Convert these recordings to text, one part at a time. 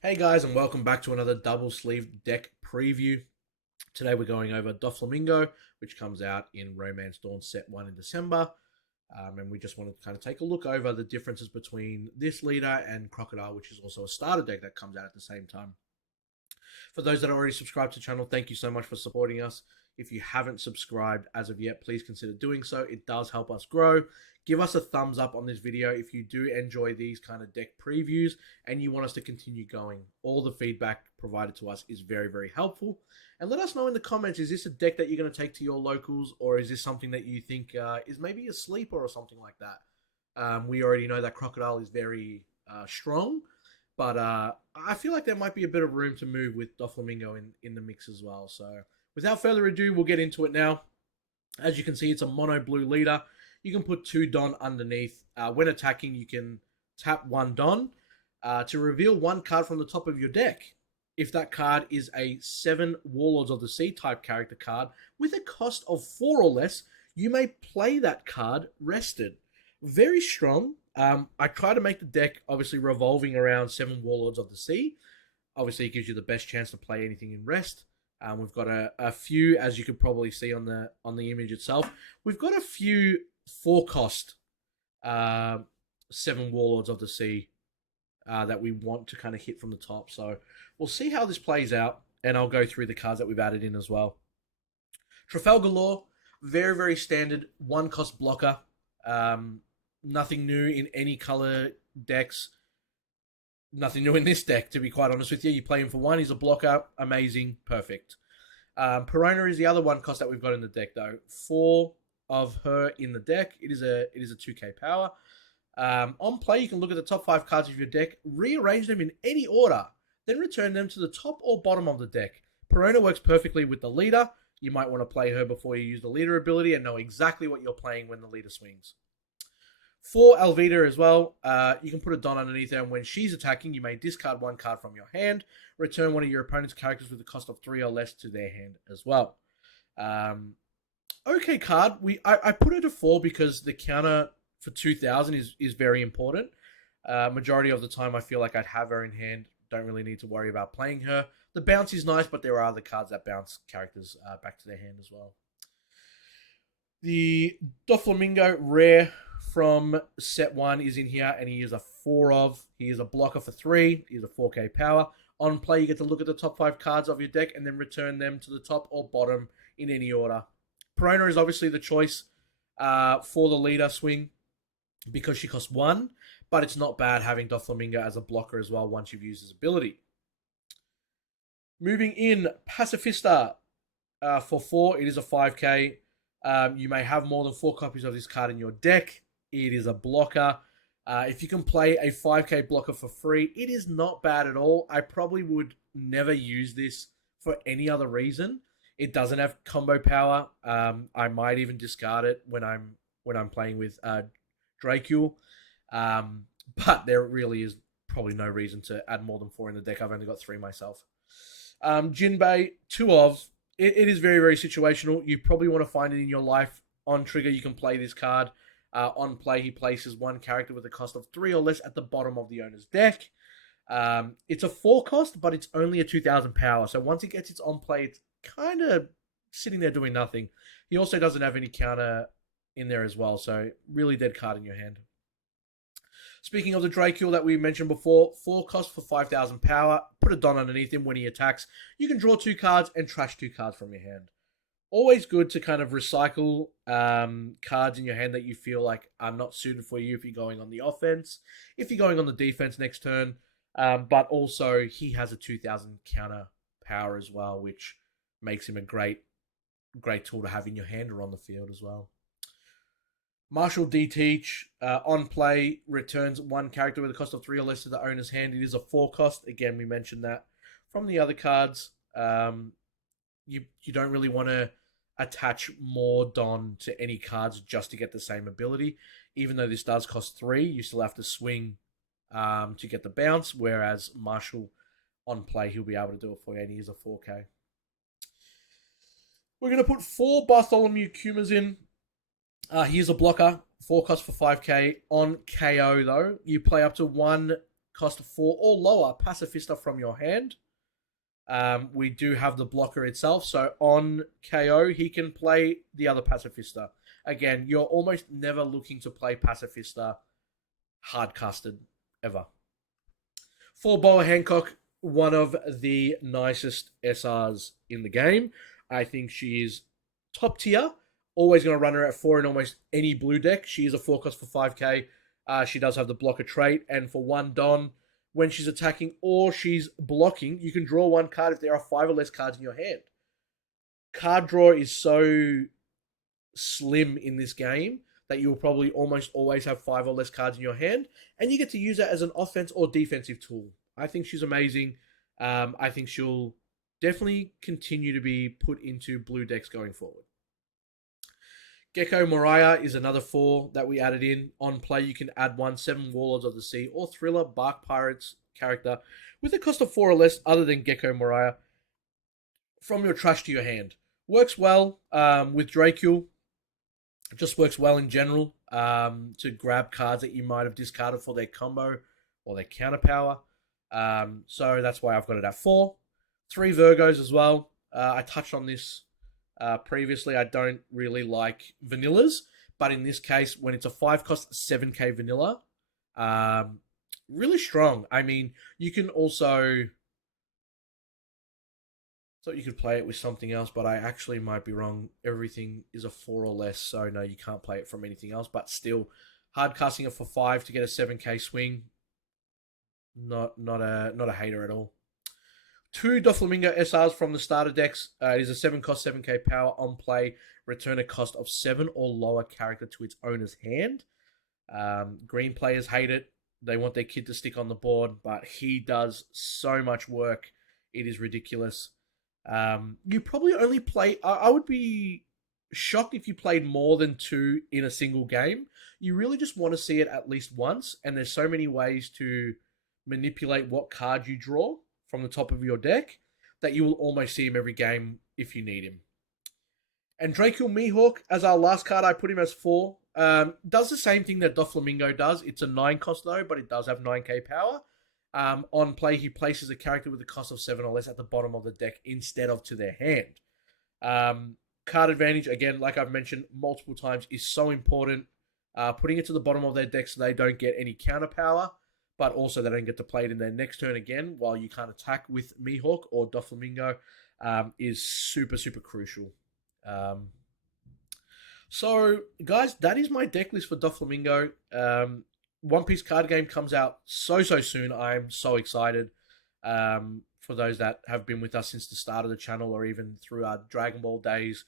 Hey guys, and welcome back to another double sleeve deck preview. Today we're going over Doflamingo, which comes out in Romance Dawn Set 1 in December. And we just want to kind of take a look over the differences between this leader and Crocodile, which is also a starter deck that comes out at the same time. For those that are already subscribed to the channel, thank you so much for supporting us. If you haven't subscribed as of yet, please consider doing so. It does help us grow. Give us a thumbs up on this video if you do enjoy these kind of deck previews and you want us to continue going. All the feedback provided to us is very, very helpful. And let us know in the comments, is this a deck that you're going to take to your locals, or is this something that you think is maybe a sleeper or something like that? We already know that Crocodile is very strong, but I feel like there might be a bit of room to move with Doflamingo in the mix as well. So without further ado, we'll get into it now. As you can see, it's a mono blue leader. You can put 2 Don underneath. When attacking, you can tap 1 Don to reveal 1 card from the top of your deck. If that card is a 7 Warlords of the Sea type character card with a cost of 4 or less, you may play that card rested. Very strong. I try to make the deck obviously revolving around 7 Warlords of the Sea. Obviously, it gives you the best chance to play anything in rest. We've got a few, as you could probably see on the image itself. We've got a few 4-cost 7 Warlords of the Sea that we want to kind of hit from the top. So we'll see how this plays out, and I'll go through the cards that we've added in as well. Trafalgar Law, very, very standard 1-cost blocker. Nothing new in any color decks. Nothing new in this deck, to be quite honest with you. You play him for 1, he's a blocker, amazing, perfect. Perona is the other 1-cost that we've got in the deck, though. 4 of her in the deck. It is a 2k power. On play, you can look at the top 5 cards of your deck, rearrange them in any order, then return them to the top or bottom of the deck. Perona works perfectly with the leader. You might want to play her before you use the leader ability and know exactly what you're playing when the leader swings. For Alvida as well, you can put a Don underneath her, and when she's attacking, you may discard 1 card from your hand, return one of your opponent's characters with a cost of 3 or less to their hand as well. Okay card. I put her to 4 because the counter for 2,000 is very important. Majority of the time, I feel like I'd have her in hand. Don't really need to worry about playing her. The bounce is nice, but there are other cards that bounce characters back to their hand as well. The Doflamingo rare from set 1 is in here, and he is a 4 of. He is a blocker for 3. He is a 4k power. On play, you get to look at the top 5 cards of your deck and then return them to the top or bottom in any order. Perona is obviously the choice for the leader swing because she costs 1, but it's not bad having Doflamingo as a blocker as well once you've used his ability. Moving in, Pacifista for 4. It is a 5k. You may have more than 4 copies of this card in your deck. It is a blocker. If you can play a 5k blocker for free, it is not bad at all. I probably would never use this for any other reason. It doesn't have combo power. I might even discard it when I'm playing with Dracul. But there really is probably no reason to add more than 4 in the deck. I've only got 3 myself. Jinbei, 2 of. It is very, very situational. You probably want to find it in your life. On trigger, you can play this card. On play, he places 1 character with a cost of 3 or less at the bottom of the owner's deck. It's a 4-cost, but it's only a 2,000 power. So once it gets its on play, it's kind of sitting there doing nothing. He also doesn't have any counter in there as well. So really dead card in your hand. Speaking of the Dracul that we mentioned before, 4-cost for 5,000 power. Put a Don underneath him when he attacks. You can draw 2 cards and trash 2 cards from your hand. Always good to kind of recycle cards in your hand that you feel like are not suited for you if you're going on the offense, if you're going on the defense next turn. But also, he has a 2,000 counter power as well, which makes him a great tool to have in your hand or on the field as well. Marshall D. Teach, on play, returns 1 character with a cost of 3 or less to the owner's hand. It is a 4-cost. Again, we mentioned that from the other cards. You don't really want to attach more Don to any cards just to get the same ability. Even though this does cost 3, you still have to swing to get the bounce, whereas Marshall, on play, he'll be able to do it for you, and he is a 4k. We're going to put 4 Bartholomew Kumas in. He is a blocker, 4 cost for 5k. On KO, though, you play up to 1 cost 4 or lower Pacifista from your hand. We do have the blocker itself, so on KO, he can play the other Pacifista. Again, you're almost never looking to play Pacifista hard-casted, ever. For Boa Hancock, one of the nicest SRs in the game. I think she is top tier. Always going to run her at 4 in almost any blue deck. She is a 4 cost for 5k. She does have the blocker trait, and for 1 Don, when she's attacking or she's blocking, you can draw 1 card if there are 5 or less cards in your hand. Card draw is so slim in this game that you'll probably almost always have 5 or less cards in your hand, and you get to use it as an offense or defensive tool. I think she's amazing. I think she'll definitely continue to be put into blue decks going forward. Gecko Mariah is another 4 that we added in. On play, you can add 1 7 Warlords of the Sea or Thriller Bark Pirates character with a cost of 4 or less other than Gecko Mariah from your trash to your hand. Works well with Dracul. Just works well in general to grab cards that you might have discarded for their combo or their counter power. So that's why I've got it at 4. 3 Virgos as well. I touched on this previously. I don't really like vanillas, but in this case, when it's a 5 cost 7k vanilla, really strong. I mean, you can also... thought you could play it with something else, but I actually might be wrong. Everything is a 4 or less, so no, you can't play it from anything else. But still, hard casting it for 5 to get a 7k swing. Not a hater at all. 2 Doflamingo SRs from the starter decks. It is a 7 cost 7k power on play. Return a cost of 7 or lower character to its owner's hand. Green players hate it. They want their kid to stick on the board, but he does so much work. It is ridiculous. You probably only play... I would be shocked if you played more than 2 in a single game. You really just want to see it at least once, and there's so many ways to manipulate what card you draw from the top of your deck that you will almost see him every game if you need him. And Dracul Mihawk, as our last card, I put him as 4. Does the same thing that Doflamingo does. It's a 9 cost though, but it does have 9k power. On play, he places a character with a cost of 7 or less at the bottom of the deck instead of to their hand. Card advantage, again, like I've mentioned multiple times, is so important. Putting it to the bottom of their deck so they don't get any counter power, but also they don't get to play it in their next turn again while you can't attack with Mihawk or Doflamingo is super, super crucial. So, guys, that is my deck list for Doflamingo. One Piece card game comes out so soon. I'm so excited. For those that have been with us since the start of the channel or even through our Dragon Ball days,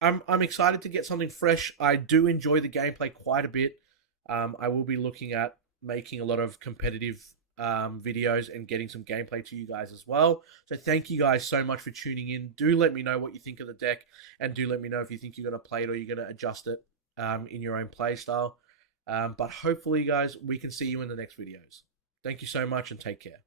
I'm excited to get something fresh. I do enjoy the gameplay quite a bit. I will be looking at making a lot of competitive videos and getting some gameplay to you guys as well. So thank you guys so much for tuning in. Do let me know what you think of the deck, and do let me know if you think you're going to play it or you're going to adjust it in your own play style. But hopefully, guys, we can see you in the next videos. Thank you so much and take care.